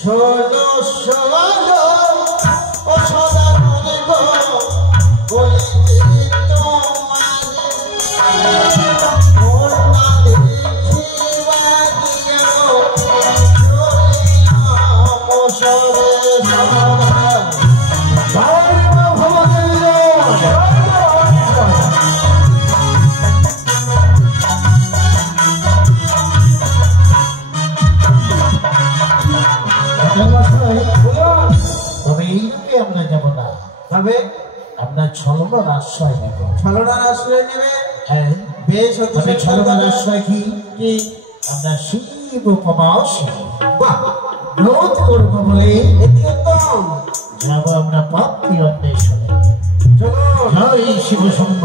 ষোলো ষোলো ও সদা বলিব বলিতে আমরা যাব না, তবে আমরা ছলনার আশ্রয় নেব। ছলনার আশ্রয় নেবে? হ্যাঁ, বেশ হচ্ছে। ছলনার আশ্রয় কি? আমরা শিব উপবাসী রোধ করবো বলে যাব আমরা পাপি অন্বেষণে। জয় শিব শম্ভ।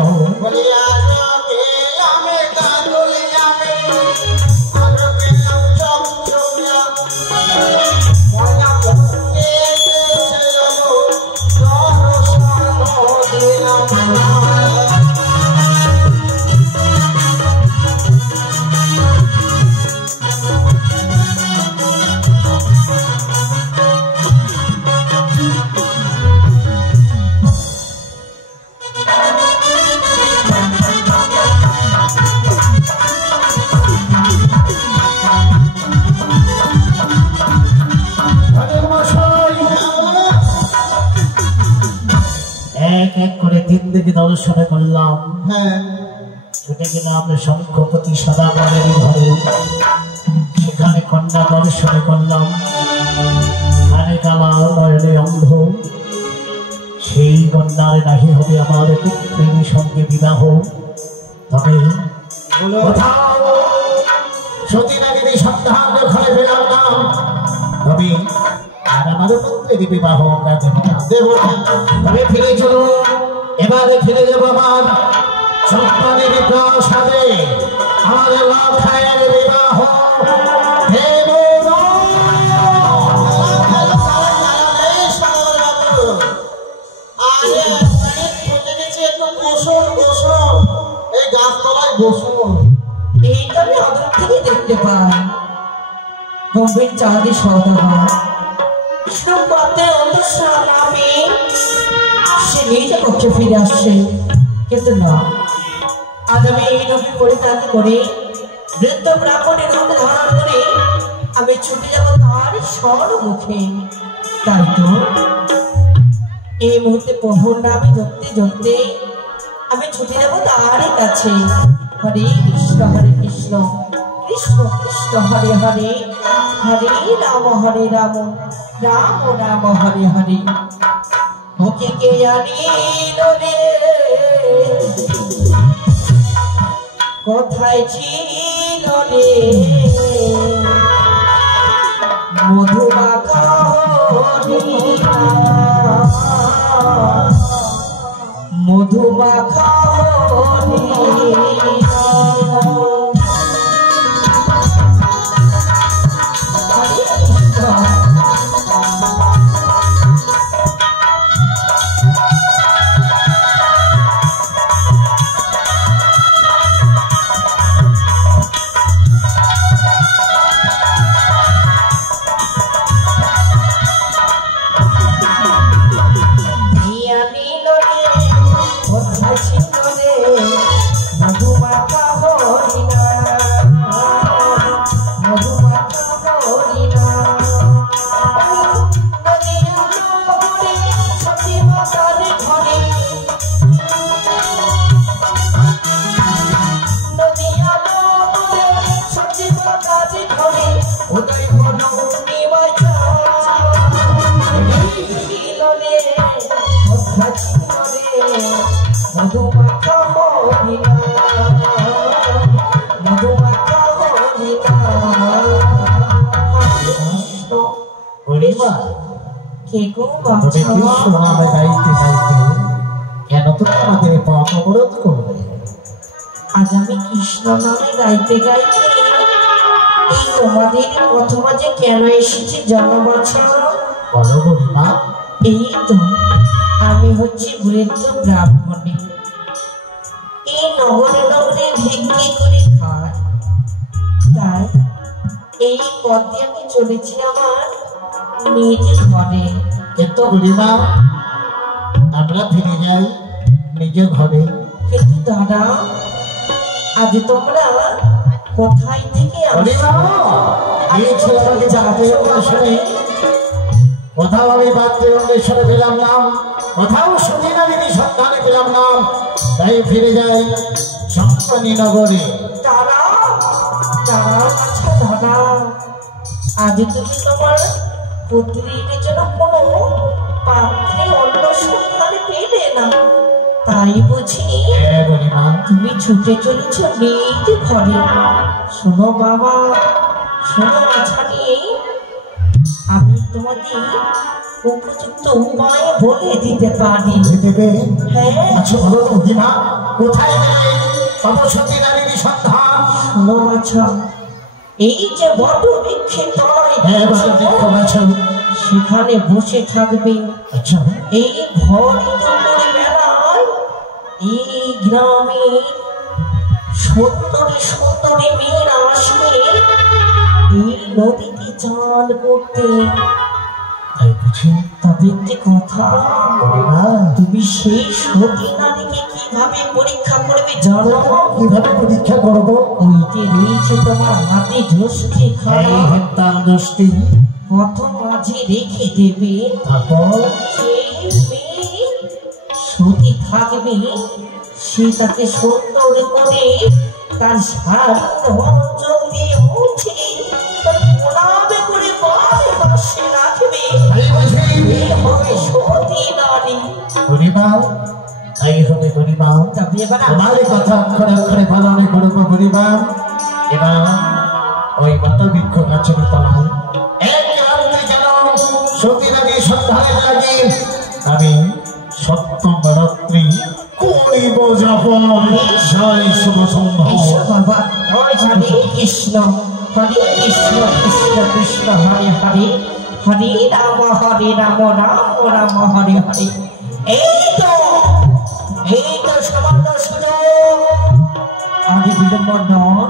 দর্শনে করলাম। হ্যাঁ, ছুটে গেলাম শঙ্খপতি সদাগরের ঘরে, সেখানে কন্যা দর্শনে করলাম। কানে কালা নয়নে অন্ধ, সেই কন্যার নাহি হবে আমার পুত্রের সঙ্গে বিবাহ। তবে সতী নাগিনী সন্তান ঘরে পেলাম না, তবে আর আমার পুত্রের বিবাহ আমরা দেব না। তবে ফিরে চলুন, এবারে ফিরে যাব আমার সন্তানের প্রাসাদে। আমাদের লাখায়ের বিবাহ দেব না। এই গাছতলায় বসুন, এইটা আমি আদর থেকে দেখতে পাই। গম্ভীর চাঁদি সদাগর কৃষ্ণপথে অনুষ্ঠান আমি সে নিজে পক্ষে ফিরে আসছে, কিন্তু না, আজ আমি এই নবী পরিত্যাগ করে বৃদ্ধ ব্রাহ্মণের রূপ ধারণ করে আমি ছুটে যাব তার স্বর্ণমুখে। তাই তো এই মুহূর্তে প্রভুর নামে জপতে জপতে আমি ছুটে যাব তার কাছে। হরে কৃষ্ণ কৃষ্ণ কৃষ্ণ হরে হরে, হরে রাম রাম রাম হরে হরে। ওকে কে জানিল রে কোথায় ছিল রে মধুমাখা মধুমাখা আজ আমি কৃষ্ণ নামে গাইতে গাইতে এই তোমাদের প্রথমে কেন এসেছি জন্মবছর? এই তো আমি হচ্ছি বৃদ্ধ ব্রাহ্মণী, এই নগরে নগরে ভিক্ষে করে খায়, তাই এই পথে আমি চলেছি আমার নিজ ঘরে। কিন্তু বুড়িমা আমরা ফিরে যাই নিজ ঘরে। কিন্তু দাদা আজ তোমরা কোথায় থেকে কোথাও আমি পাত্রে অন্বেষণে পেলাম না, কোথাও সতীনারীর সন্ধানে পেলাম না, তাই ফিরে যাই সম্পানী নগরে। দাদা দাদা আচ্ছা দাদা আজ তুমি তোমার পুত্রীর জন্য কোনো পাত্রে অন্য সন্ধানে পেলে না, তাই বুঝি তুমি ছুটে চলেছ নিজ ঘরে। শোনো বাবা, শোনো মাঝারি, আমি তোমাদের উপযুক্ত উপায় বলে দিতে পারি। হ্যাঁ আচ্ছা বলো বুদ্ধিমা, কোথায় গেলে তব সতীনারীর সন্ধান? শোনো মাছা, এই যে বট বৃক্ষের তলায় সেখানে বসে থাকবে। আচ্ছা এই ঘরে দুপুরে বেলায় এই গ্রামে সুন্দরী সুন্দরী মেয়েরা আসবে এই নদীতে চান করতে। তাই বুঝি? তবে একটি কথা, তুমি সেই সতী নারীকে কিভাবে পরীক্ষা করবে জানো? কিভাবে পরীক্ষা করবো? ওইটি রয়েছে তোমার হাতে যষ্টি খাড়া, দোষটি প্রথম মাঝে রেখে দেবে। তারপর সতী থাকবে, সে তাকে সুন্দর করে তার শাড়ির অঞ্চল দিয়ে মুছে গোলাপে করে বারে বসে রাখবে। হবে সতী নারী। পরিবার তাই হবে পরিবার। তবে এবার আমার কথা অক্ষরে অক্ষরে পালন করবো পরিবার। এবার ওই বট বৃক্ষ গাছের তলায় এক রাত্রে যেন সতীনারীর সন্ধানে লাগি আমি সপ্তম রাত্রি করিব যাপন। জয় শুভ সন্ধ্যা। বাবা হরে কৃষ্ণ, হরে কৃষ্ণ কৃষ্ণ কৃষ্ণ হরে হরে, হরে রাম রাম রাম হরে হরে। এই তো সামান্য সুযোগ, আমি বিলম্ব নয়,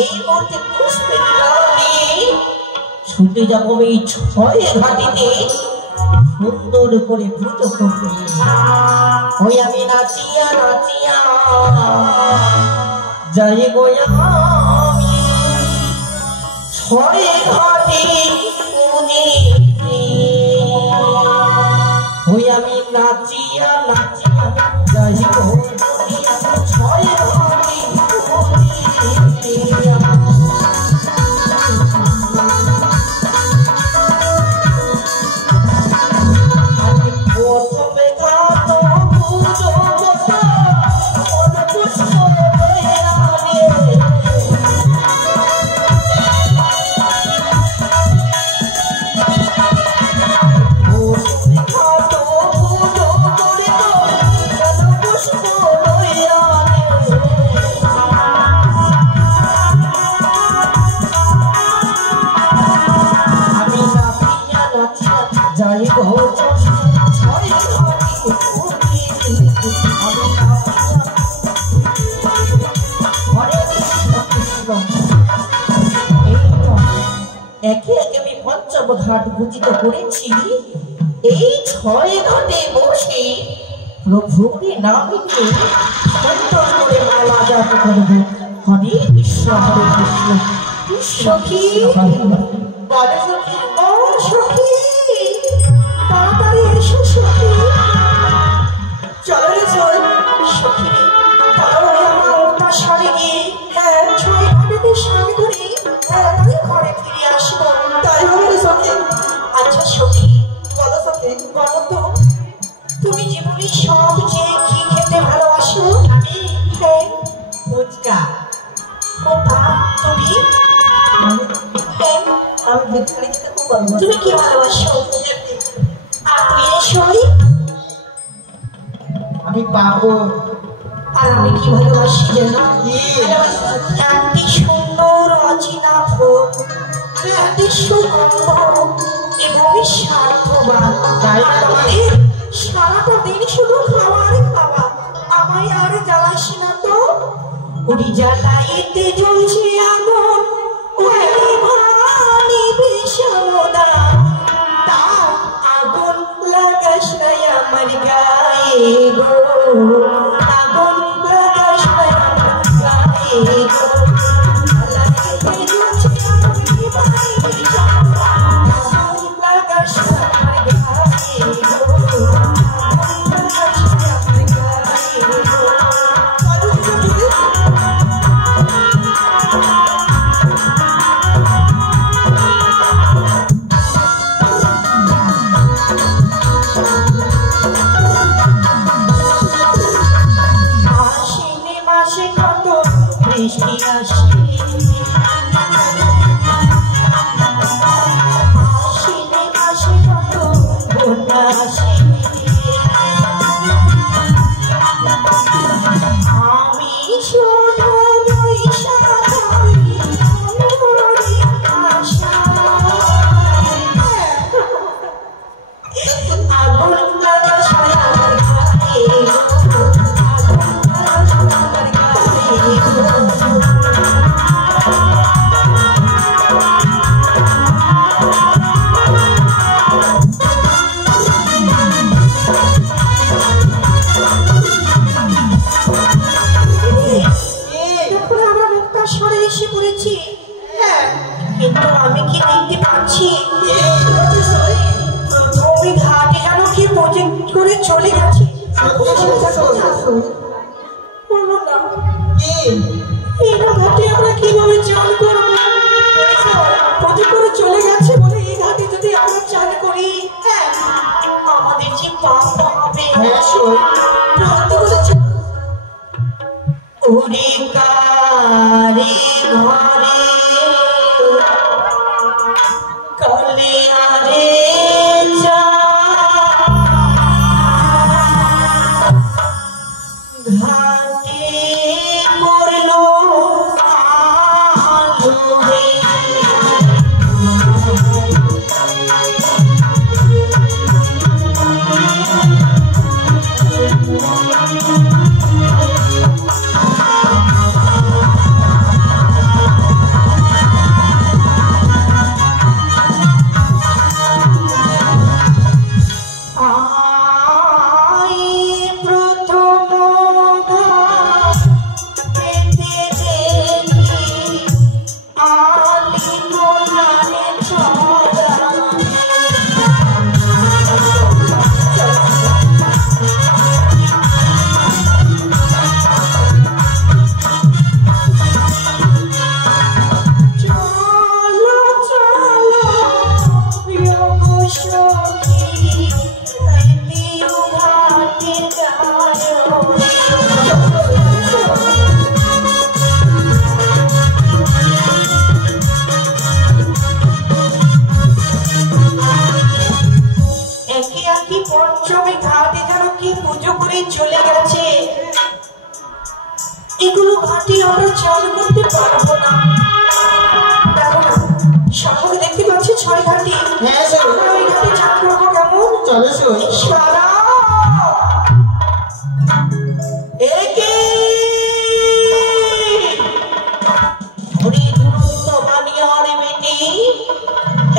এই মুহূর্তে পুষ্পের কারণে ছুটে যাবো এই 6 ঘাটিতে সুন্দর করে পুজো করতে। ওই আমি নাচিয়া নাচিয়া যাই গো আমি 6 ঘাটে পুজিতে। ওই আমি নাচিয়া নাচিয়া যাই গো 6 ঘাটে পুজিতে। একে একে আমি পঞ্চম ঘাট পূজিত করেছি। এই 6 ঘাটে বসে প্রভুর নামকে সুন্দর করে মালা জাপ করব। হরে কৃষ্ণ হরে কৃষ্ণ। সখী বড় সখী, ও সখী তাড়াতাড়ি এসো সখী। চলো রে চল সখী, তাড়াতাড়ি আমার ওটা শাড়ি নিয়ে 6 ঘাটেতে স্নান করি তাড়াতাড়ি ঘরে ফিরে আসবো। তাই হবে রে সখী। আচ্ছা সখী বলো সখী, বলো তো তুমি জীবনে সবচেয়ে কি খেতে ভালোবাসো? আমি ফুচকা। কোথা তুমি? আমি ভিতরে খেতে খুব ভালোবাসি। তুমি কি ভালোবাসো? আর তুমি শরী? আমি পাবো। আর আমি কি ভালোবাসি জানো? একটি সুন্দর অচেনা ফুল, একটি সুগন্ধ এবং স্বার্থবান। তাই আমাদের সারাটা দিন শুধু খাবার খাওয়া। আমায় আর জ্বালাস না তো। উড়ি জ্বালাইতে জ্বলছে আগুন, ওই ভানি বিষমদা আমার গায়ে গো আগুন লাগায় আমার গায়ে গো বৃষ্টি আসে আশ্বিনে মাসে কত বন্যা আসে আমি শুধু আগুন লাগা ছায়া কিন্তু আমি কি দেখতে পাচ্ছি ওই ঘাটে যেন কি প্রজেক্ট করে চলে গেছে এই ঘাটে আমরা কিভাবে চান করবো প্রজেক্ট করে চলে গেছে বলে এই ঘাটে যদি আমরা চান করি আমাদের যে পাপ হবে ওরে কারে ঘরে কলিয়ারে ঘাটে করলো আলো রে চলে গেছে এগুলো ঘাটে আমরা চাল করতে পারবো না সকলে দেখতে পাচ্ছি 6 ঘাটি ওই ঘাটে চাল করবো কেমন চলো সারা একে ওরে দুরন্ত বানিয়ার মেটি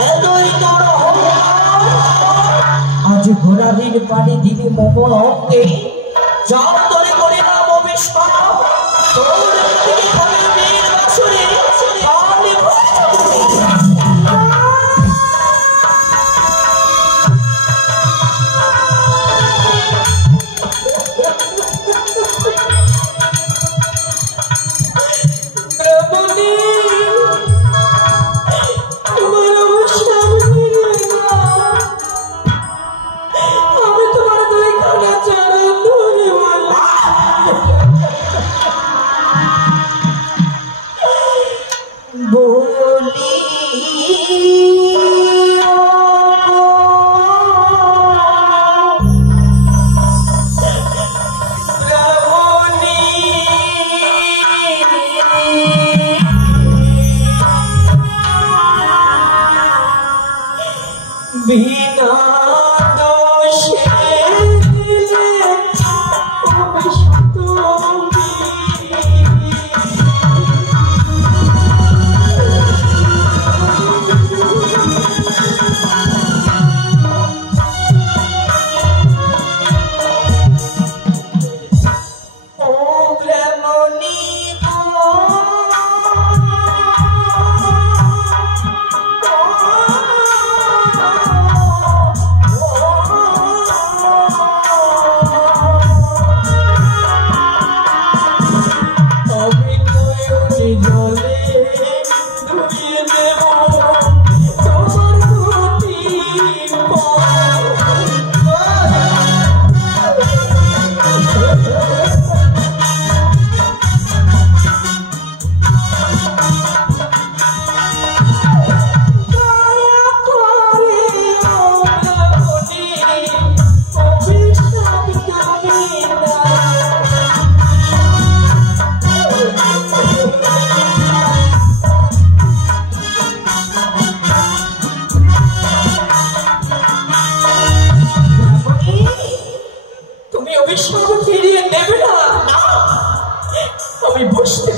এতই তর আজ ঘোড়ারির পাড়ে দিবি মোমন অঙ্গে যাও তরে করে নাম অবিশ্বাস তোর দিকে খাবে বীর বাসুরে আমি তোমার দুই খানা চারা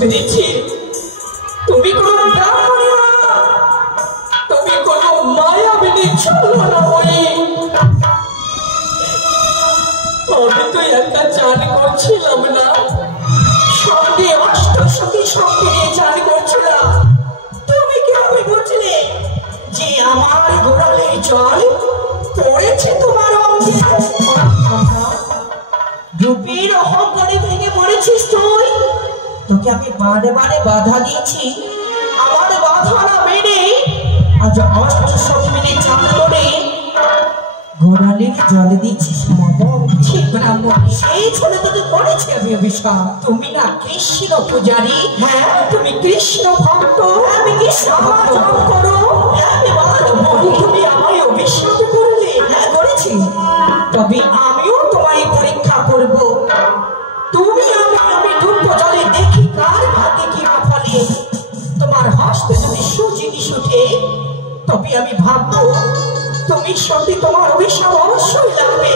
বুঝেছি তুমি কোনো ব্রাহ্মণী না, তুমি কোনো মায়াবিনী ছলনাময়ী। আমি তো একা চান করছিলাম না, সঙ্গে অষ্টসখী সঙ্গে নিয়ে চান করছিলাম। তুমি কিভাবে বুঝলে যে আমার গোড়ালির জল পড়েছে তোমার অঙ্গে? রূপের অহংকারে ভেঙে পড়েছিস তুই। তোকে আমি বারে বারে বাধা দিয়েছি, আমার বাধা না মেনে আজ অষ্টসখী মিলে চান করে গোড়ালির জলে দিচ্ছিস মদন। ঠিক ব্রাহ্মণ, সেই ছেলে তোকে করেছে আমি অভিশাপ। তুমি না কৃষ্ণ পূজারী? হ্যাঁ, তুমি কৃষ্ণ ভক্ত। আমি কৃষ্ণ ভক্ত করো। তুমি আমায় অভিশাপ করলে? হ্যাঁ করেছি, তবে আমিও তোমায় পরীক্ষা করব। তুমি আমি ডুব জলে দেখি কার ভাগ্যে কি ফলে। তোমার হস্তে যদি সুজিনিস উঠে তবে আমি ভাববো তুমি সত্যি, তোমার অভিশাপ অবশ্যই লাগবে।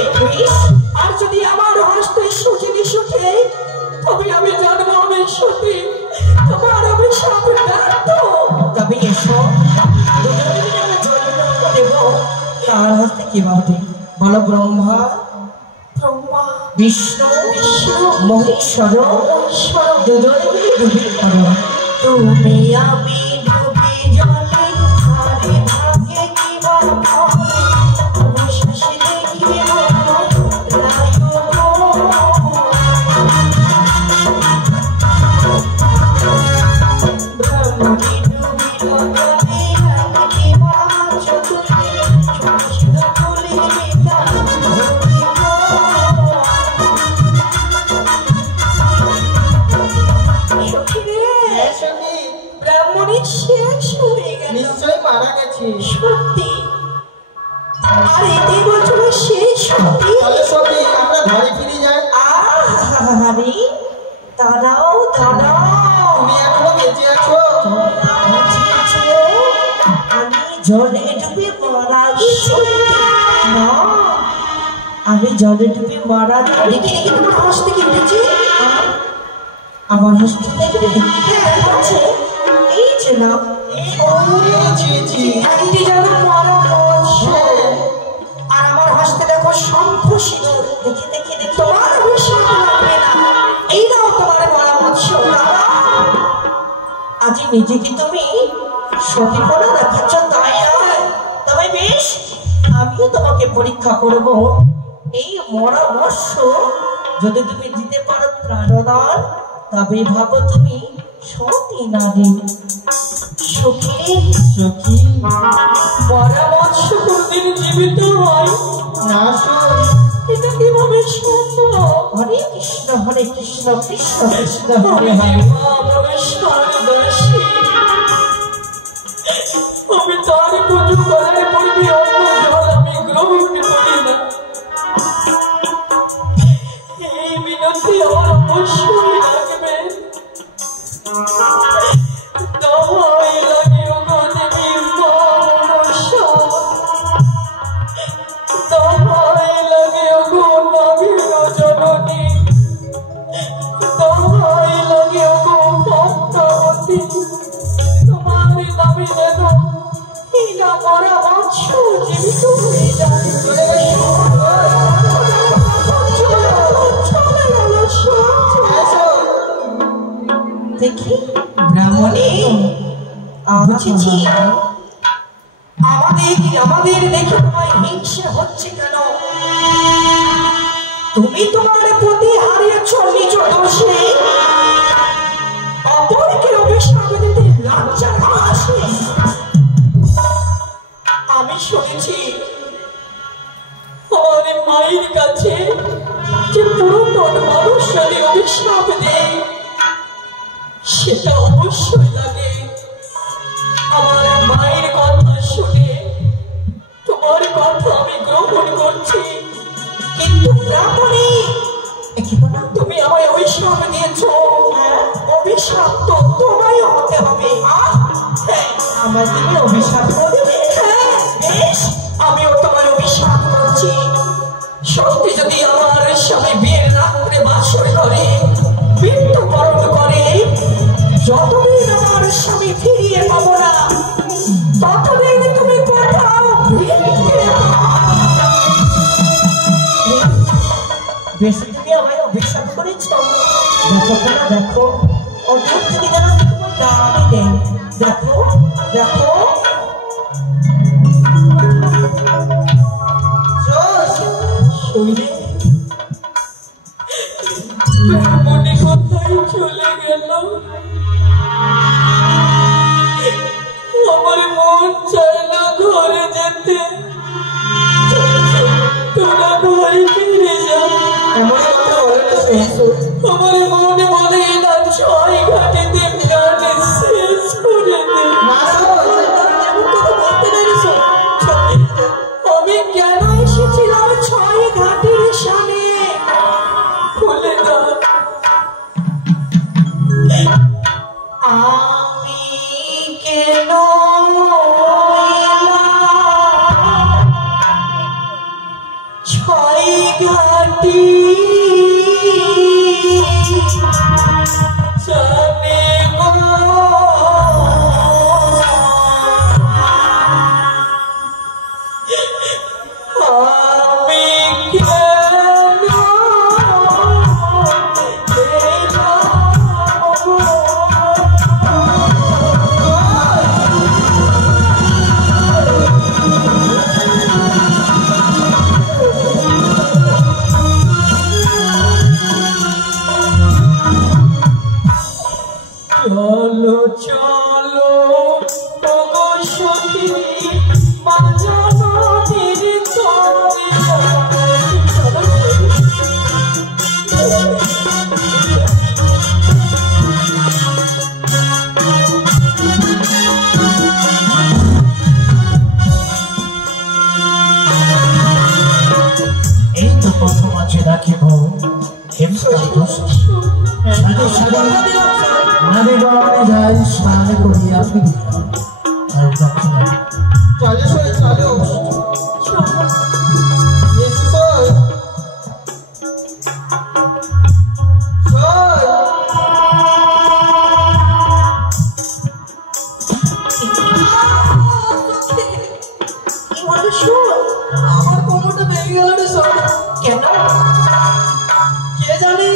আর যদি আমার হস্তে সুজিনিস উঠে তবে আমি জানবো আমি সত্যি তোমার অভিশাপ ব্যর্থ। তবে এসো দেব তার হস্তে কিভাবে বলো। ব্রহ্মা বিষ্ণু মহেশ্বর দুজনে ডুবে পড়ো। তুমি আমি ডুবে জলে আরে ভাগে কি অবশেষে দেখিয়ে নিশ্চয়ই মারা গেছি। সত্যি? আর এতে বছর শেষ সত্যি? সত্যি আমরা ঘরে ফিরে যাই। আরে দাঁড়াও দাঁড়াও, তুমি এখনো বেঁচে আছো? আমি জলে ডুবে মারা গেছি না, আমি জলে ডুবে মারা যাই। দেখি দেখি তোমার হাস থেকে উঠেছি। আমার হাস দেখবে? হ্যাঁ আছে, এই যে না আর আমার হাসতে দেখো শঙ্খ সিঁদুর। দেখে দেখে দেখে তোমার অভিশাপ লাগবে না। এই নাও তোমার পরামর্শ। আজ নিজেকে তুমি সতীপনা দেখাচ্ছ তাই নয়, তবে বেশ আমিও তোমাকে পরীক্ষা করব। এই পরামর্শ যদি তুমি দিতে পারো প্রাণদান, তবে ভাবো তুমি সতী নারী। সখী সখী পরামর্শ কোনদিন জীবিত হয় না। এটা কিভাবে সম্ভব? হরে কৃষ্ণ কৃষ্ণ কৃষ্ণ হরে হরে। আমি তার পুজো করে পড়বি, অন্য জল আমি গ্রহণ করি না। এই মিনতি আমার অবশ্যই লাগবে। দমাই লাগিও গো দেবী মনসা, দমাই লাগিও গো নবীন জননী, দমাই লাগিও গো ভক্তবতী। তোমার নামে যেন এই না পরামর্শ জীবিত হয়ে যায়। দেখি ব্রাহ্মণী বুঝেছি আমাদের দেখে তোমায় হিংসা হচ্ছে কেন? তুমি তোমার প্রতি হারিয়েছ নিজ দোষে, অপরকে অভিশাপ দিতে লজ্জা না আসে? আমি শুনেছি আমার মায়ের কাছে যে পুরাতন মানুষ যদি অভিশাপ দেয় সেটা অবশ্যই লাগে। আমার মায়ের কথা শুনে তোমার কথা আমি গ্রহণ করছি, কিন্তু ব্রাহ্মণী তুমি আমায় অভিশাপ দিয়েছ। অভিশাপ তো তোমায় হতে হবে। আমার তুমি অভিশাপ করবে? বেশ, আমিও তোমার অভিশাপ করছি। সত্যি যদি আমার স্বামী বিয়ের রাত্রে বাসর করে মৃত্যুবরণ করে কতটা দেখো অদূর থেকে যেন ডাকে দেন দেখো দেখো মনে কোথায় চলে গেল আমার মন চায় না ঘরে যেতে তোরা ঘরে ফিরে যা আমার মনে মনে না ছয় ঘাটেতে প্রাণে শেষ করে দে আমি কেন এসেছিলাম ছয় ঘাটের সামনে খুলে দাও আমি কেন ছয় ঘাটি জানে গো আমি কেন চলো চলো ওগো সখী বাজানো ধীরে চলে এই তো প্রথম আছে রাখিব নদীগণে যাই স্নান করিয়া ফিরি আমার কোমরটা ভেঙে গেল রে সব কেন কে জানে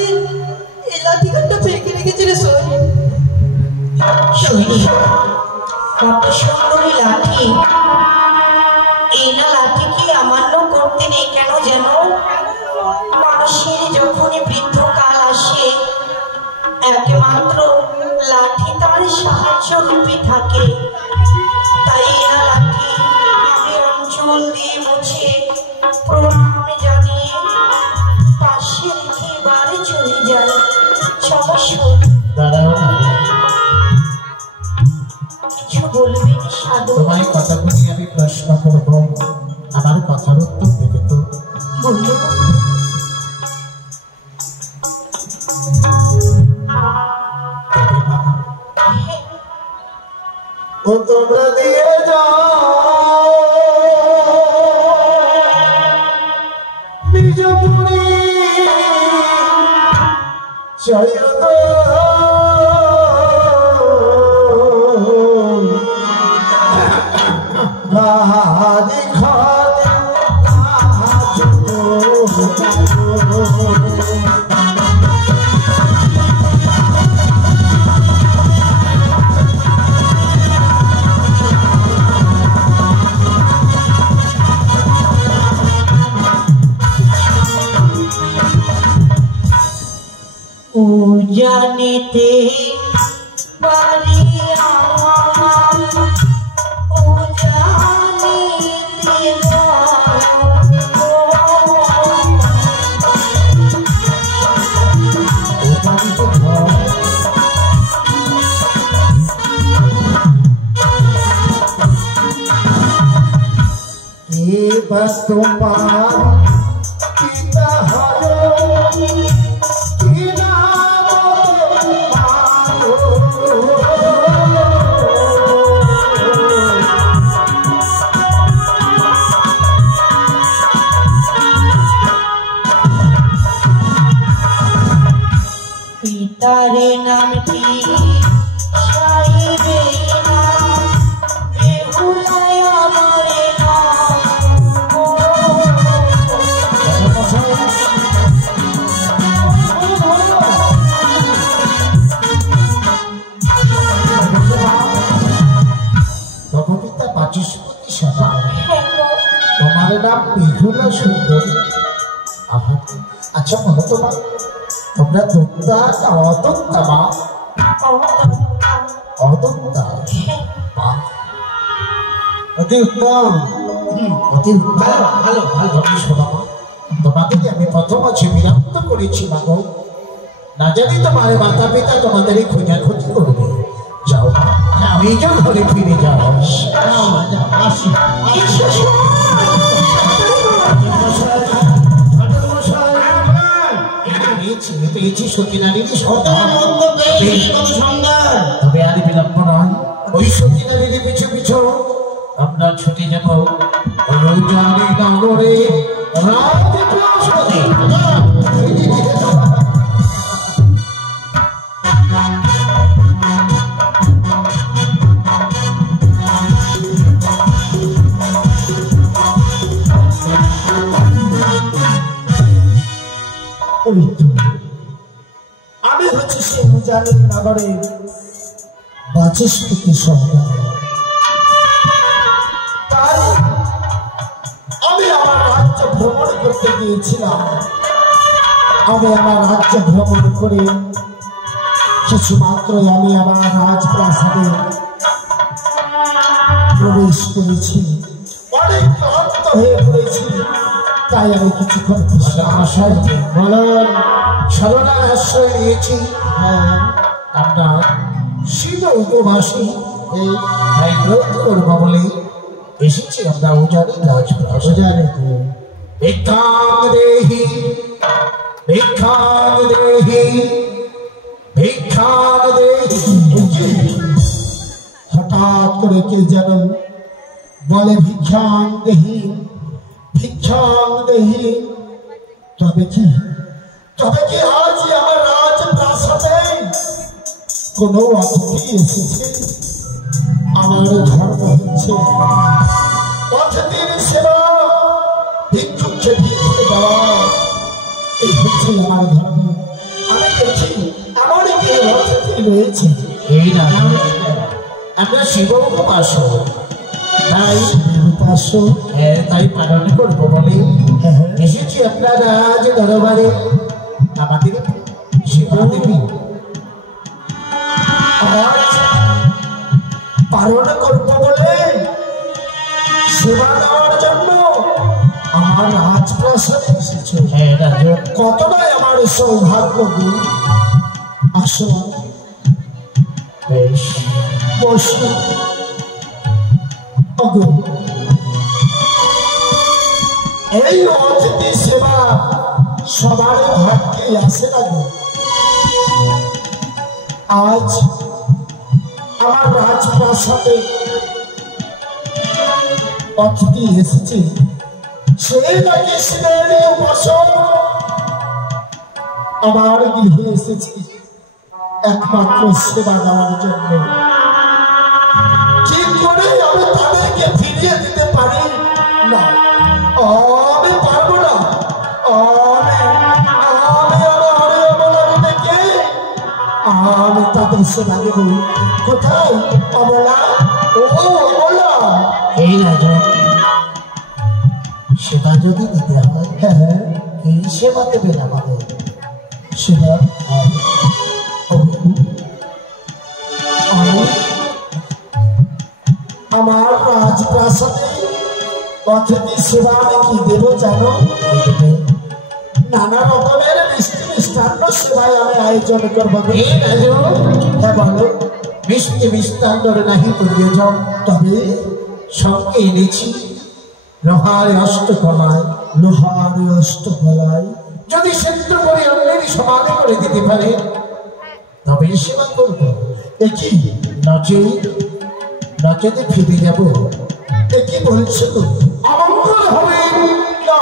এই লাঠিখানটা ফেঁকে রেখেছে রে সব শুনি কত সুন্দরী লাঠি এই না লাঠি কি আমান্য করতে নেই কেন যেন মানুষের যখনই বৃদ্ধকাল আসে একমাত্র লাঠি তার সাহায্য রূপে থাকে তাই না লাঠি আমি অঞ্চল দিয়ে মুছে প্রণাম জানিয়ে পাশে রেখে বাড়ি চলে যায় সমস্যা দাঁড়াও কিছু বলবেন সাধু তোমায় কথাগুলি আমি প্রশ্ন করব আমার কথার উত্তর দেবে তো বলুন ও তোমরা দিয়ে যাও নিজ পুরী জয় রাধে খাদে ও জানিতে পারি আমার ও জানিতে बस तुम्हार पिता हरो कि नाम পিতারে নাম কি সাইবে না বেহুলায় আমারে নাম হলো সুন্দর। আচ্ছা বলো তো মা, তোমরা দত্তা না অদত্তা মা? অদত্তা, অতি উত্তম, অতি ভালো ভালো ভালো। শোনো তোমাদেরকে আমি প্রথম আছে বিরক্ত করেছি মাগো, না জানি তোমার মাতা পিতা তোমাদেরই খোঁজাখুঁজি করবে। যাও আমি কেউ ঘরে ফিরে যাও। পেয়েছি সতীনারীর তবে আর বিলম্ব নয়, ওই সতীনারীর পিছু পিছু আমরা ছুটে যাব নগরে রাজপ্রাসাদে। আমি হচ্ছে সেই উজানের নগরে বাচস্পতি সর্দার। তাই আমি আমার রাজ্য ভ্রমণ করতে গিয়েছিলাম। আমি আমার রাজ্য ভ্রমণ করে কিছু মাত্রই আমি আমার রাজপ্রাসাদে প্রবেশ করেছি। অনেক ক্লান্ত হয়ে পড়েছি, তাই আমি কিছুক্ষণ ছলনার আশ্রয় নিয়েছি। আমরা শীত উপবাসী তাই ব্রত করবো বলে এসেছি আমরা উজানি রাজপ্রাসাদে। ভিক্ষাং দেহি ভিক্ষাং দেহি ভিক্ষাং দেহি। হঠাৎ করে কে যেন বলে ভিক্ষাং দেহি ভিক্ষাং দেহি। তবে কি আজ আমার রাজপ্রাসাদে কোনো অতিথি এসেছে? আমার ধর্ম হচ্ছে অতিথির সেবা, ভিক্ষুককে ভিক্ষে দেওয়া, এই হচ্ছে আমার ধর্ম। আমি দেখি এমন কেউ অতিথি রয়েছে। এই না আমরা শিব উপাসক, তাই পালন করবো বলে এসেছি আপনার রাজ দরবারে। আমাদের সেবা দেবী পালন করবো বলে সেবা দেওয়ার জন্য আমার রাজপ্রাসাদে এসেছে। কতটাই আমার সৌভাগ্য। আসো বেশ বসো। এই অতিথি সেবা সবার ভাগ্যে আসে না গো। আজ আমার রাজপ্রাসাদে অতিথি এসেছে, সে নাকি শ্রেণী বছর আমার গৃহে এসেছে একমাত্র সেবা দেওয়ার জন্য। কি করে আমি তাদেরকে ফিরিয়ে দিতে পারি না? আমি পারবো না। আমি তাদের সেবা দেব। কোথায় অবলা? ও অবলা, এই রাজা সেবা যদি দিতে হয়, হ্যাঁ এই সেবা দেবেন আমাদের। সেবা আমার রাজপ্রাসাদে অতিথি সেবা আমি কি দেব জানো? নানা রকমের মিষ্টি মিষ্টান্ন সেবায় আমি আয়োজন করবো। হ্যাঁ বলো। মিষ্টি মিষ্টান্ন নাহি করিয়ে যাও, তবে সঙ্গে এনেছি লোহার অষ্টকলায়। লোহার অষ্টকলায় যদি সেদ্ধ করে অন্যেরই সমাধি করে দিতে পারে তবে সেবা করবো। একই নচেতে ফিরে যাবো। একই বলছো তো অমঙ্গল হবে না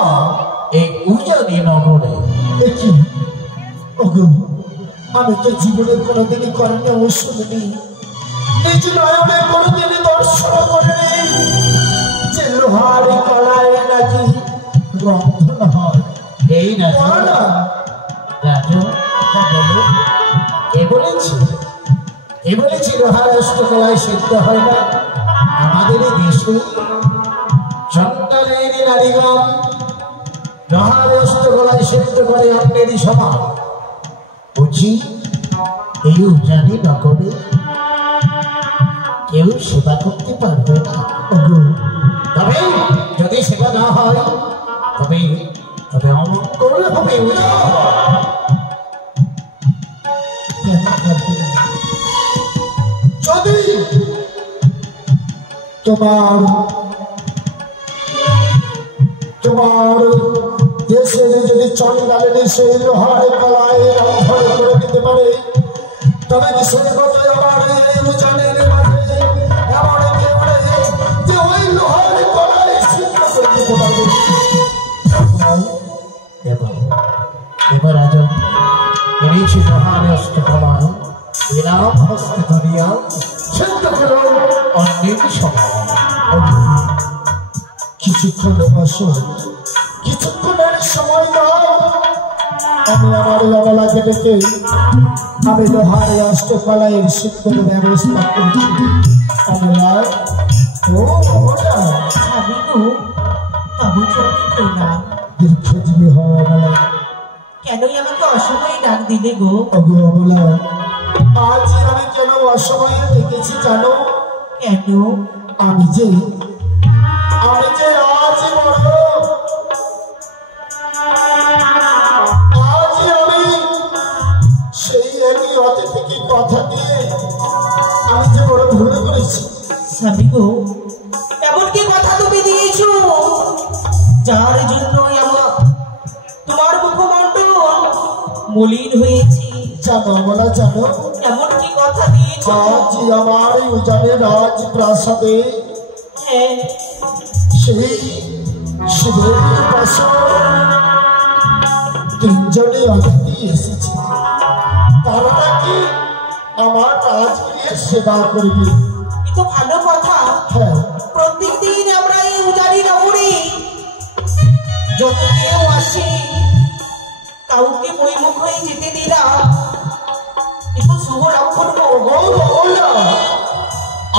এই উজানি নগরে। একই আমি তো জীবনে কোনোদিনই কর্ণে শুনিনি, নিজ নয়নে কোনোদিনই দর্শন করিনি যে লোহার কলায় নাকি রন্ধন হয়। এই না রাজু, এ বলেছি লোহার অষ্টকলায় সিদ্ধ হয় না। আমাদের দেশে সন্তানের নারীগণ লোহার অস্ত্রগলায় সেদ্ধ করে আপনারই সভা বুঝি এই জানি না করে কেউ সেবা করতে পারবে না। তবে যদি সেবা না হয় তবে তবে অমঙ্গল হবে। যদি তোমার তোমার দেশের যদি চন্ডালের সেই লোহার গলায় অন্ধকার করে দিতে পারে তবে কি সেই কথা আমার এই উজানের মাঝে এমন কেউ নেই যে ওই লোহার গলায় সিদ্ধ করে দিতে পারবে। এবার আজ এনেছি লোহার অষ্টকলায় বিরাম হস্তে ধরিয়া সিদ্ধ করো অন্যের সভা। কিছুক্ষণ বসো, কিছুক্ষণের সময় দাও, আমি আমার অবলাকে ডেকে আমি লোহার অষ্টকলায় সিদ্ধের ব্যবস্থা করছি। অবলা ও অবলা দীর্ঘজীবী হওয়া অবলা কেনই আমাকে অসময়ে ডাক দিলে গো? অগো অবলা আজ আমি কেন অসময়ে ডেকেছি জানো? কেন? আমি যে আজ বড় আজ আমি সেই একই অতিথিকে কথা দিয়ে আমি যে বড় ভুল করেছি। স্বামী গো, এমন কি কথা তুমি দিয়েছো যার জন্য তোমার মুখমণ্ডল মলিন হয়েছে? জানো বলা জানো এমন কি কথা দিয়েছো? আজ আমার উজানের রাজ প্রাসাদে সেই শিবের পাশে তিনজনে অতিথি এসেছে। তারা নাকি আমার রাজগৃহের সেবা করবে। তো ভালো কথা। প্রত্যেকদিন আমরা এই উজানি নগরে যত কেউ আসে কাউকে বইমুখ হয়ে যেতে দিলাম। কিন্তু শুভ লক্ষণ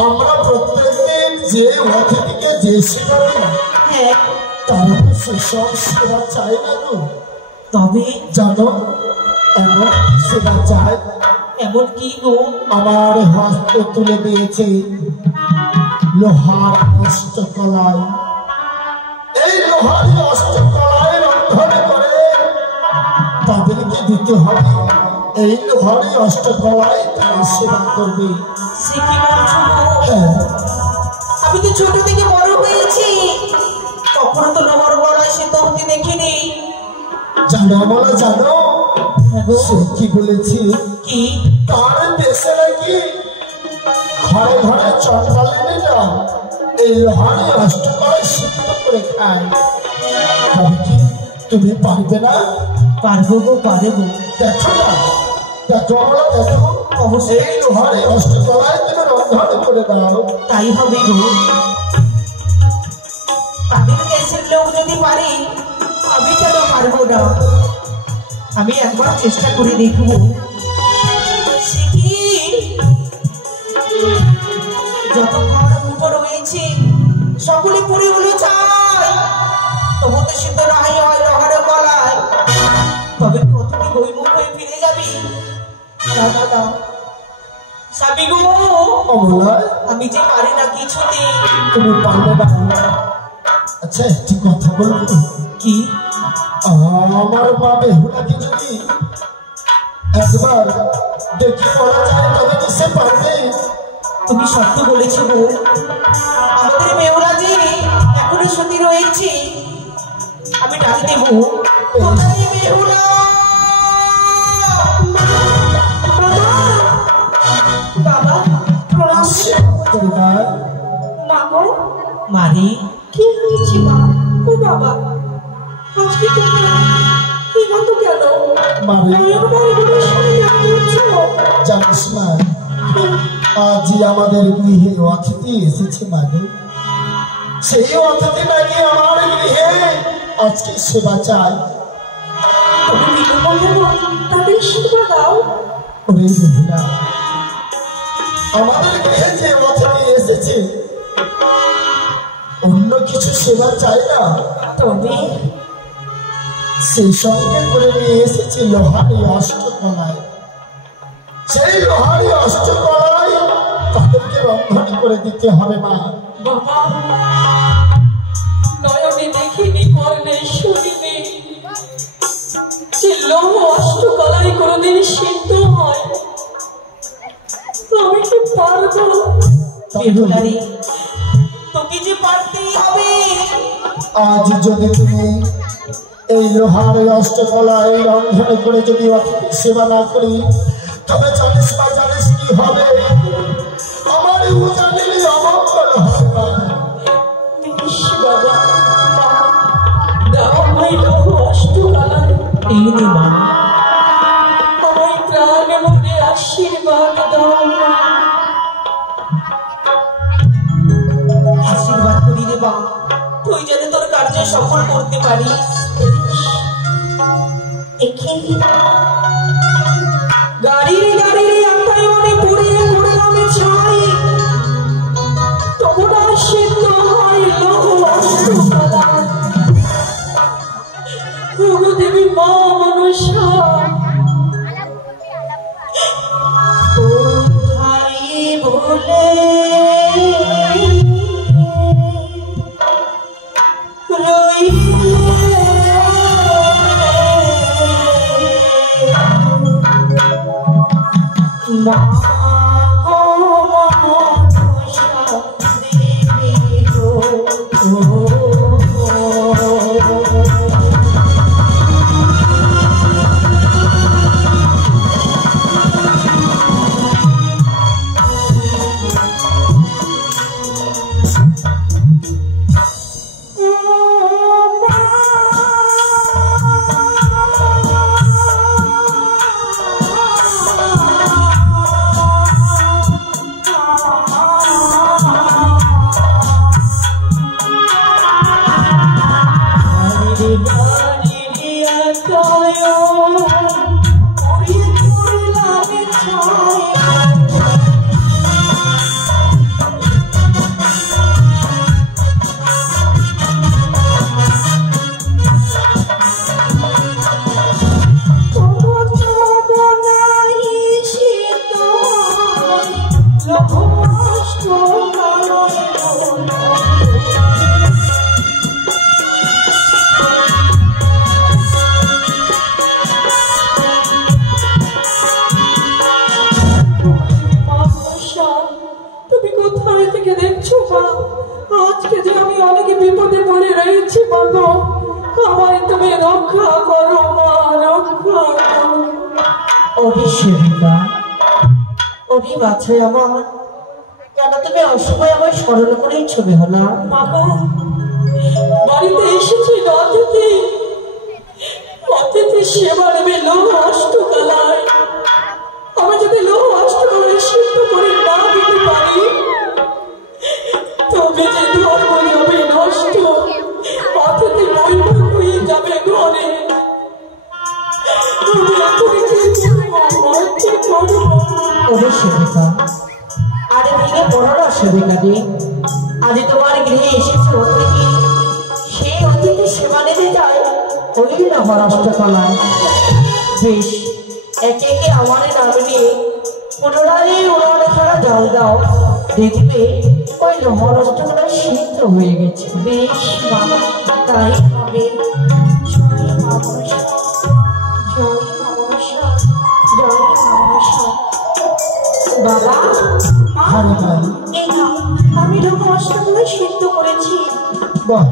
আমরা প্রত্যেকদিন যে অতিথিকে যে সেবা দিই তারা তো সেসব সেবা চাই না গো। তবে জানো এমন সেবা চায়? এমন কি গো? আমার হস্তে তুলে দিয়েছে লোহার অষ্টকলায়। এই লোহার অষ্টকলায় রন্ধন করে তাদেরকে দিতে হবে। এই লোহার অষ্টকলায় তারা সেবা করবে। সে কি বলছো? আমি তো ছোট থেকে বড় হয়েছি, কখনো তো লোহার গলায় সে তহতে দেখিনি। জানো বলা জানো সে কি বলেছি? কি? তার দেশে নাকি ঘরে ঘরে চন্ডালেরা এই লোহার অষ্টকলায় সিদ্ধ করে খায়। তুমি পারবে না? পারবো গো, পারবো। দেখো না, দেখো আমরা দেখো অবশ্যই এই লোহার অষ্টকলায় তুমি রন্ধন করে দাও। তাই হবে গো। তাদের দেশের লোক যদি পারে আমি কেন পারবো না? আমি একবার চেষ্টা করে দেখবো। যত খাওয়ার মুঠো রয়েছে সকলে পুরি হলো চাই, তবু তো সিদ্ধ নাই হয় লোহার গলায়। তবে কতটি বইমুখ হয়ে ফিরে যাবি। দাদা স্বামী গো, আমি যে পারি না কিছুতে। তুমি পারবে না? আচ্ছা একটি কথা বলবো কি? আমার মা বেহুলাকে যদি একবার দেখে বলা যায় তবে কি সে পারবে? তুমি সত্য বলেছো গো। আমাদের বেহুলা যে এখনো সতী রয়েছে। আমি ডাক দেব, কোথায় বেহুলা? বাবা মারি কি হয়েছে মা? ও বাবা আজকে কেন জানিস না আজ আমাদের গৃহে অতিথি এসেছে মানে সেই অতিথি নাকি আমার গৃহে আজকে সেবা চাই। তাদের সেবা দাও। ওরে মহিলা, আমাদের গৃহে যে অতিথি এসেছে অন্য কিছু সেবা চাই না। তবে সেই সঙ্গে করে নিয়ে এসেছি লোহারি অষ্টকলায়। সেই লোহারি অষ্টকলায় তাদেরকে রন্ধন করে দিতে হবে মা। বাবা নয়নে দেখিনি, কর্ণে শুনিনি যে লোহ অষ্টকলাই কোনদিন সিদ্ধ হয়। আমি কি পারবো? বেহুলারি, তোকে যে পারতেই হবে। আজ যদি তুমি এই লোহার অষ্টকলায় রন্ধন করে যদি অতিথি সেবা না করি, তবে জানিস না জানিস কি হবে? আমার উজানির অমঙ্গল হবে না। বাবা দাও আমায় লোহ অষ্টকলাই। এই নে মা, আমায় প্রাণ মনে আশীর্বাদ দাও। আশীর্বাদ করি রে বা, তুই যাতে তোর কার্য সফল করতে পারিস। গাড়ির আত্মায় মনে পড়িয়ে করলাম ছাই, তখন আর সিদ্ধ হয় লোহ অষ্টকলাই। দেবী মা মনসা, কোথায় বলে মা ও মনসা দেবী গো। কেন তুমি অসময় আমার স্মরণ করেই ছবি হলো? বাবা বাড়িতে এসেছি অতিথি সেবা নেবে লোহ অষ্টকলায়। আমি যদি লোহ অষ্টকলায় সিদ্ধ করে না দিতে পারি, তবে যে ধর্ম যাবে নষ্ট, অতিথি বৈভব হয়ে যাবে ঘরে। ওরে সেবিকা, আরে ভেঙে পড়ো না সেবিকা রে। আজ তোমার গৃহে এসেছে অতিথি, সেই অতিথি সেবা নিতে যায় ওই লোহার অষ্টকলায়। বেশ, একে একে আমার নাম নিয়ে পুনরায় উড়ান ছাড়া জল দাও, দেখবে ওই লোহার অষ্টকলায় সিদ্ধ হয়ে গেছে। বেশ বাবা, তাই হবে। বাবা আমি লোহ অষ্টকলায় সিদ্ধ করেছি। বাহ,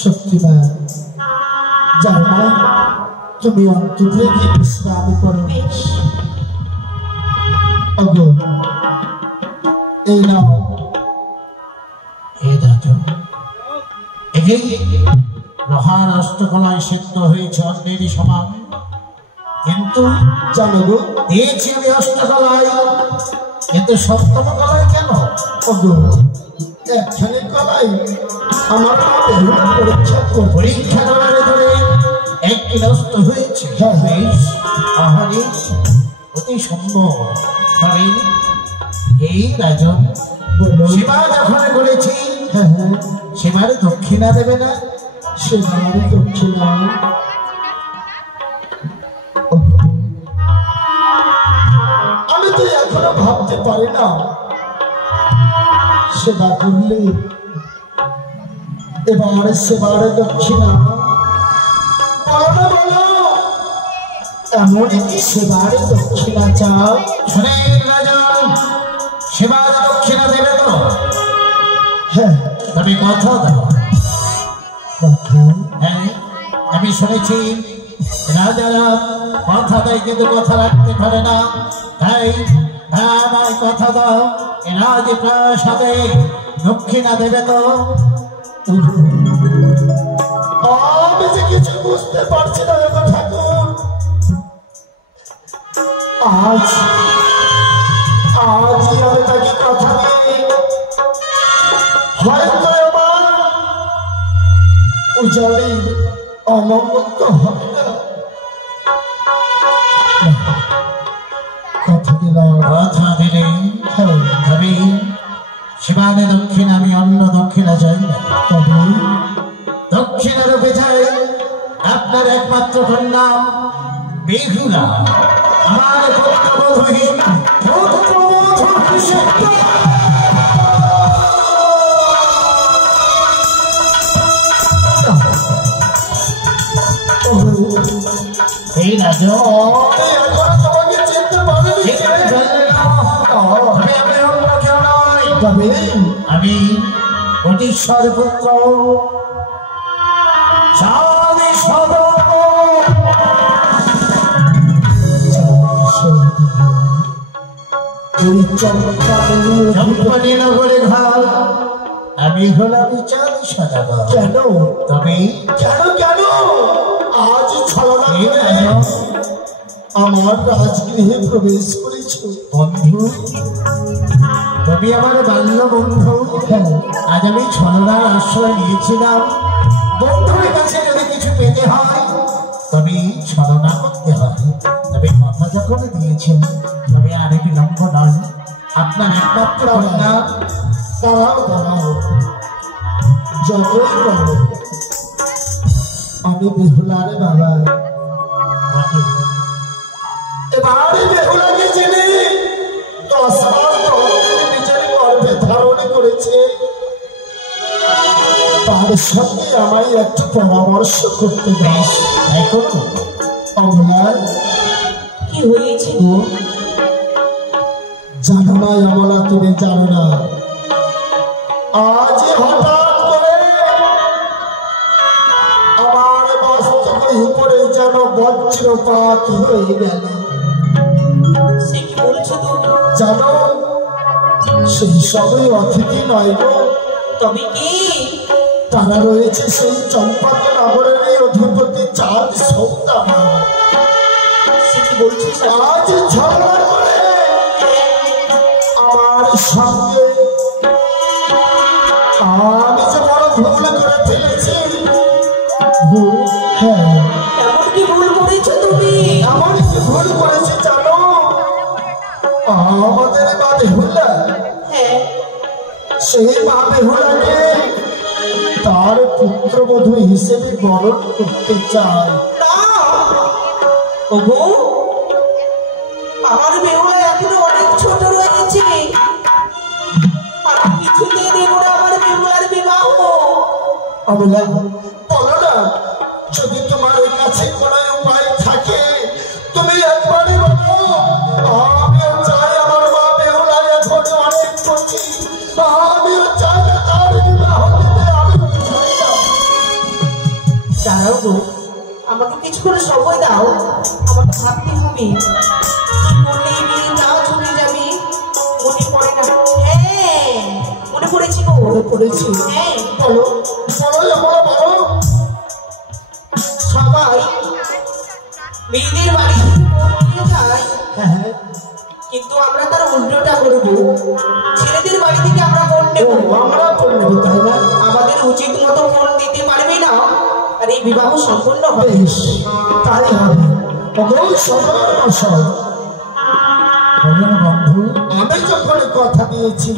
সত্যি মা। যাও মা, তুমি অন্তরে গিয়ে বিশ্রাম করো। ওগো, এই নাও। এই দেখো, লোহার অষ্টকলায় সিদ্ধ হয়েছে অন্যেরই সমান, কিন্তু জানো গো, দিয়েছি আমি অষ্টকলায়, কিন্তু সপ্তম কলায় কেন? ওগো, একখানি কলাই আমার পরীক্ষা করার ধরে একটি নষ্ট হয়েছে। অতি সম্ভব এই রাজন সেবা যখন করেছি, সেবার দক্ষিণা দেবে না, সেবার দক্ষিণা আমি তো এখনো ভাবতে পারি না সেবা করলে এবার সেবার দক্ষিণা বলো বলো এমন একটি সেবার দক্ষিণা চাও সেবার দক্ষিণা দেবে তো হ্যাঁ তবে কথা দাও হ্যাঁ আমি শুনেছি রাজারা কথা দেয় কিন্তু কথা রাখতে পারে না তাই আমার কথা দাও রাজপ্রাসাদে দক্ষিণা দেবে তো আমি যে কিছু বুঝতে পারছি না ঠাকুর আজ আমি তাকে কথা দিই হয়তো আমার উজাড়ি অমঙ্গল তো হবে না কথা দিলাম কথা দিলে তবে সেবানে দক্ষিণ আমি অন্য দক্ষিণা চাই না তবে দক্ষিণা রূপে চাই আপনার একমাত্র কন্যা বেহুলা আমার পুত্রবধূহীন এই রাজা তোমাকে চিনতে পারিনি আমি কোটিশ্বর পুত্র নগরে ঘর আমি হলাম চাঁদ সাজাবো কেন তবে কেন কেন আজ আমার রাজগৃহে প্রবেশ করেছ বন্ধু তবে আমার বাল্য বন্ধু আজ আমি ছলনার আশ্রয় নিয়েছিলাম বন্ধুর কাছে যদি কিছু পেতে হয় তবে ছলনা করতে হয় তবে কথা যখন দিয়েছেন তবে আর বিলম্ব নয় আপনার একমাত্র কন্যা দাঁড়াও যতই বলো আমি বেহুলারে বাবা এবারে বেহুলাকে চিনি 10 বার নিজের গর্ভে ধারণ করেছে তার সঙ্গে আমায় একটু পরামর্শ করতে বেশ এখন অমলা কি হয়েছে গো জানো না অমলা তুমি জানো না আজ হঠাৎ করে আমার বাস্তবে উপরে যেন বজ্রপাত হয়ে গেল সে কি বলছো তো জানো সেই সবই অতিথি নয় গো তবে কি তারা রয়েছে সেই চম্পক নগরের অধিপতি চাঁদ সৌদামা সে কি বলছিস আজ ঝগড়া করে আমার সঙ্গে আমি যে বড় ভুল করে ফেলেছি হ্যাঁ এমন কি ভুল করেছো তুমি এমন কি ভুল করেছি জানো আমাদের মা বেহুলা হ্যাঁ সেই মা বেহুলাকে তার পুত্রবধূ হিসেবে বরণ করতে চায় ওগো আমার বেহুলা এখনো অনেক ছোট রয়েছে আমি কিছুতে দেব না আমার বেহুলার বিবাহ অমলা বলো না যদি তোমার কাছে কোনো উপায় থাকে তুমি একবারই বলো আমিও চাই আমার মা বেহুলা এখন অনেক কচি আমিও চাই তার বিবাহ দিতে আমি দাঁড়াও গো আমাকে কিছু করে সময় দাও আমাকে ভাবতে হবে বললে বিয়ে নাও চলে যাবে মনে পড়ে না হ্যাঁ মনে পড়েছি গো মনে পড়েছি হ্যাঁ বলো বলো বলো বলো সবাই মেয়েদের বাড়ি নিয়ে যায় কিন্তু আমরা তার উল্টোটা করবো ছেলেদের বাড়ি থেকে আমরা ফোন নেবো আমরা ফোন নেবো তাই না আমাদের উচিত মতো ফোন দিতে পারবে না আর এই বিবাহ সম্পূর্ণ হবে তাই হবে বন্ধু আমি যখন কথা দিয়েছি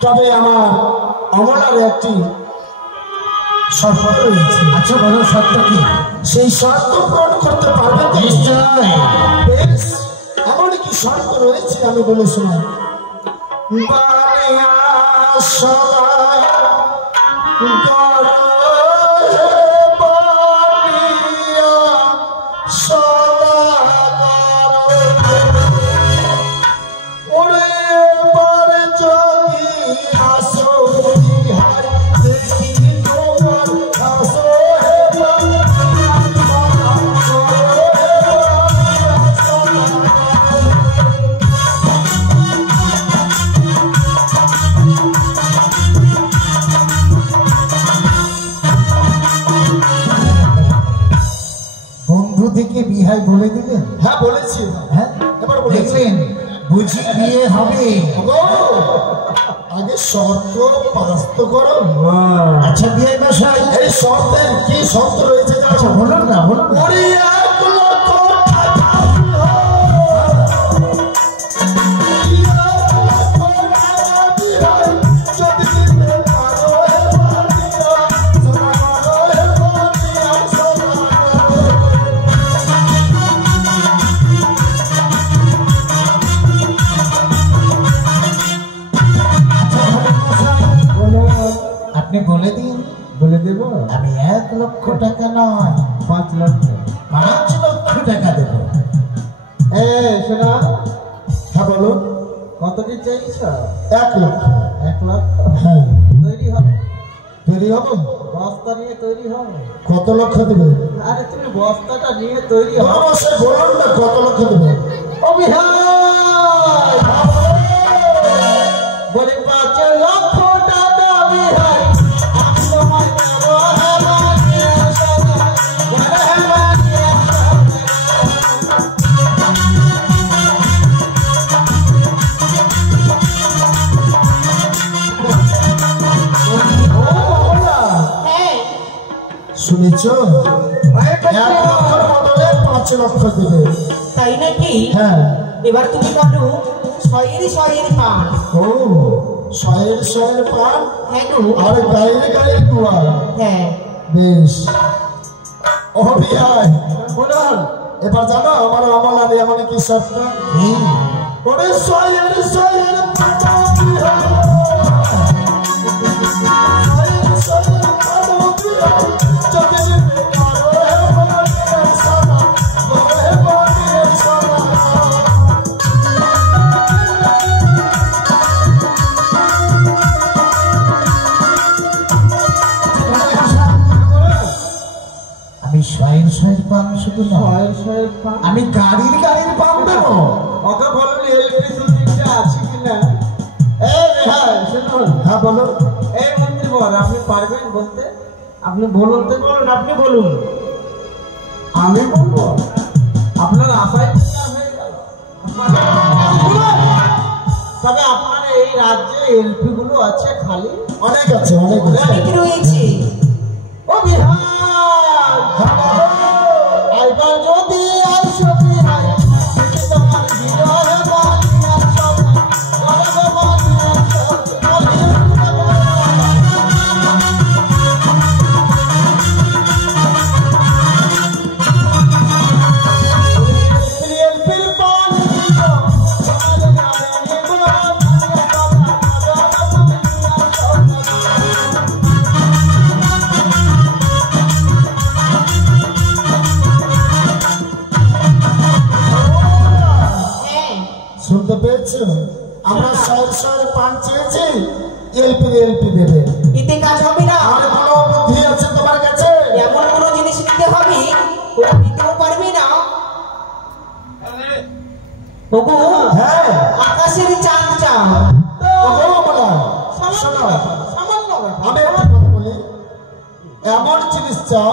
তবে আমার অমলার একটি শর্ত রয়েছে। আচ্ছা বলো শর্ত কি? সেই শর্ত পূরণ করতে পারবে তো? নিশ্চয়। বেশ, এমন কি শর্ত রয়েছে আমি বলে শোনাই। বানিয়া সবাই বিহাই বলে দিলেন? হ্যাঁ বলেছি। হ্যাঁ এবার বলেছেন বুঝি বিয়ে হবে। আগে শর্ত পাস্ত করো। আচ্ছা বিয়ে মশাই এই শর্তের কি শর্ত রয়েছে? আচ্ছা বলুন না, বলুন না। বলে দিন। বলে দেব। আমি 1 লক্ষ টাকা নয় 5 লক্ষ 5 লক্ষ টাকা দেব। শোনা। হ্যাঁ বলো কত কি চাইছ? 1 লক্ষ। 1 লক্ষ? হ্যাঁ। তৈরি হবে? তৈরি হবে। বস্তা নিয়ে তৈরি হবে। কত লক্ষ দেবে? আরে তুমি বস্তাটা নিয়ে তৈরি হবে। অবশ্যই বলুন না কত লক্ষ দেবে। ও বিহাই বলে 5 লক্ষ টাকা বিহাই। শুনেছ? 1 লক্ষের বদলে 5 লক্ষ দেবে। তাই নাকি? হ্যাঁ। এবার তুমি বলো 100 পান। ও 100 পান? হ্যাঁ গো। আর গায়ে গায়ে কুয়া? হ্যাঁ। বেশ। ও বিয়াই বলুন। এবার জানো আমার আমলারে এমন কি শর্ত? ওরে 100 পান শুধু আমি গাড়ির পাম দেবো। ওকে বলুন এলপিজি আছে কিনা। হ্যাঁ বলো। এই মন্ত্রী বল আপনি পারবেন বলতে? আপনি বলুন তো। বলুন আপনি বলুন। আমি বলবো? আপনার আশায় হয়ে গেল। তবে আপনার এই রাজ্যে এলপি গুলো আছে খালি? অনেক আছে, অনেক রয়েছে। ও বিহার আইবার যদি আইসো বিহাই তোমার বিরহে বানিয়া সব করবে বানিয়া সব শুনতে পেয়েছো? আমরা 100 পান চেয়েছি, এলপি দেবে। এতে কাজ হবে না। আর কোনো বুদ্ধি আছে তোমার কাছে? এমন কোনো জিনিস দিতে হবে ওরা দিতেও পারবে না। ওগো হ্যাঁ আকাশের চাঁদ চাও। ওগো বলা শোনো সামান্য আমি একটা কথা বলি। এমন জিনিস চাও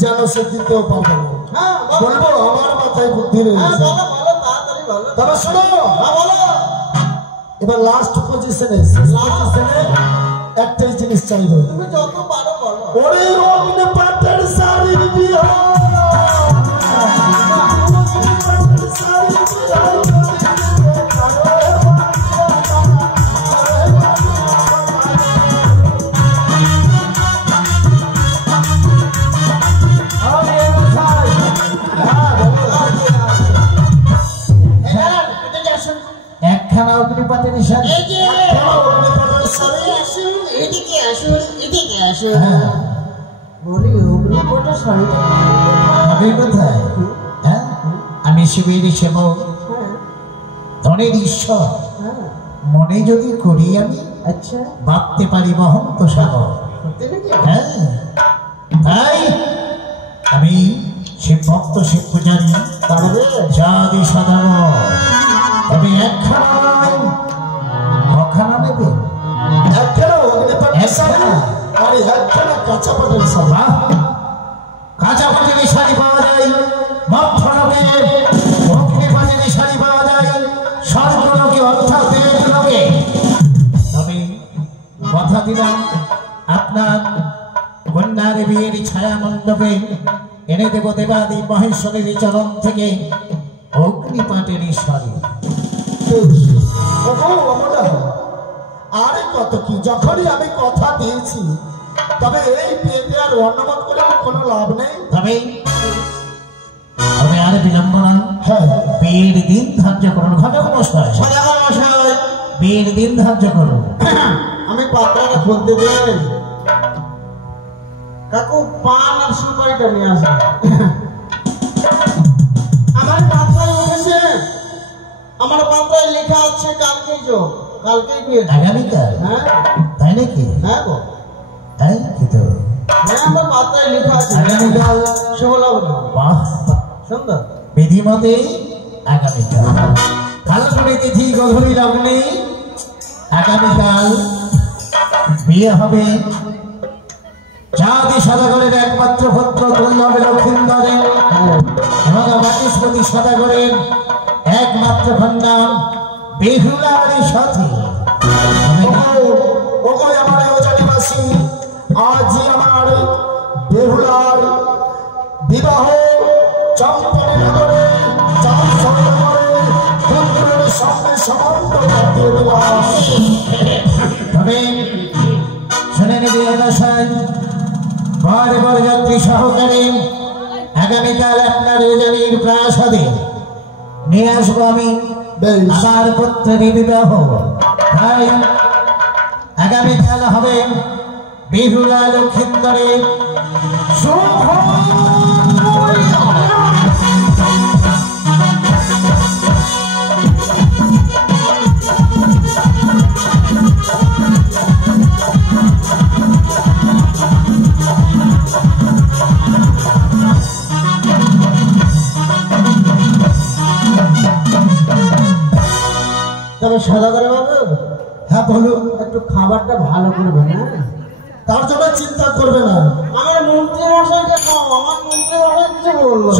যেন সে দিতেও পারবে না। হ্যাঁ বলবো আমার মাথায় বুদ্ধি রয়েছে। হ্যাঁ বলো তাড়াতাড়ি বলো। তবে শোনো। হ্যাঁ বলো। এবার লাস্ট পজিশনে একটাই জিনিস চাইবো। তুমি যত পারো বলো। ওরে অগ্নি পাটের শাড়ি বিয়া একখানা অগ্নিপাতের শাড়ি। এই যে অগ্নিপাতের শাড়ি। আসুন এদিকে, আসুন এদিকে, আসুন। বলি অগ্নিপটের শাড়িটা আমি কোথায়? হ্যাঁ, আমি শিবের সেবক, ধনের ঈশ্বর। মনে যদি করি আমি, আচ্ছা ভাবতে পারি মহন্ত সাগর। হ্যাঁ, তাই আমি শিব ভক্ত, শিব পূজারী, জাতি সদাগর। তবে একখানা নয়, কখানা নেবে? একখানা অগ্নিপাতের শাড়ি আর একখানা কাঁচা পাটের শাড়ি। বাহ! কাঁচা পাটের শাড়ি পাওয়া যায় মধ্যলোকে, অগ্নিপাতের শাড়ি পাওয়া যায় স্বর্গলোকে, অর্থাৎ দেবলোকে। তবে কথা দিলাম, আপনার কন্যার বিয়ের ছায়া মণ্ডপে এনে দেব দেবাদি মহেশ্বরের চরণ থেকে অগ্নিপাটের শাড়ি। আরে কত কি, যখনই আমি কথা দিয়েছি, তবে এই বিয়েতে আর অন্নমত করে কোনো লাভ নেই। তবে আর বিলম্ব না, হ্যাঁ, বিয়ের দিন ধার্য করুন। ঘটক মশাই, বিয়ের দিন ধার্য করুন। আমি পাত্রটা খুলতে দেই। কাকু পান আর সুপারিটা নিয়ে আসে। আমার পাত্রায় উঠেছে, আমার পাত্রায় লেখা আছে কালকেই যোগ, কালকেই বিয়ে। আগামীকাল? হ্যাঁ তাই নাকি? হ্যাঁ গো, তাই কি তো? হ্যাঁ আমার পাত্রায় লেখা আছে আগামীকাল? শুভ লগ্ন। বাহ, সুন্দর। বিধিমতে আগামীকাল। ফাল্গুনী তিথি গধূলি লগ্নে আগামীকাল বিয়ে হবে জাতি সদাগরের একমাত্র পুত্র তুল্য লক্ষিন্দরের এবং বাচস্পতি সদাগরের একমাত্র কন্যা বেহুলার সাথে। আমার অজানিবাসী, আজই আমার বেহুলার বিবাহ চম্পানী নগরে চাঁদ সরোবরে পুত্রের সঙ্গে সমন্ত জাতীয় দিবস। তবে শুনে নেবে দশায় বর বরযাত্রী সহকারে আগামীকাল আপনার রোজানির প্রাসাদে নিয়ে আসবো আমি আমার পুত্রের বিবাহ। তাই আগামীকাল হবে বেহুলা লক্ষিন্দরের শুভ। তবে সদাগর বাবু, হ্যাঁ বলুন। একটু খাবারটা ভালো করবেন, হ্যাঁ? তার জন্য চিন্তা করবে না। আমার মন্ত্রী মশাইকে খাও, আমার মন্ত্রী মশাই কিছু বললো।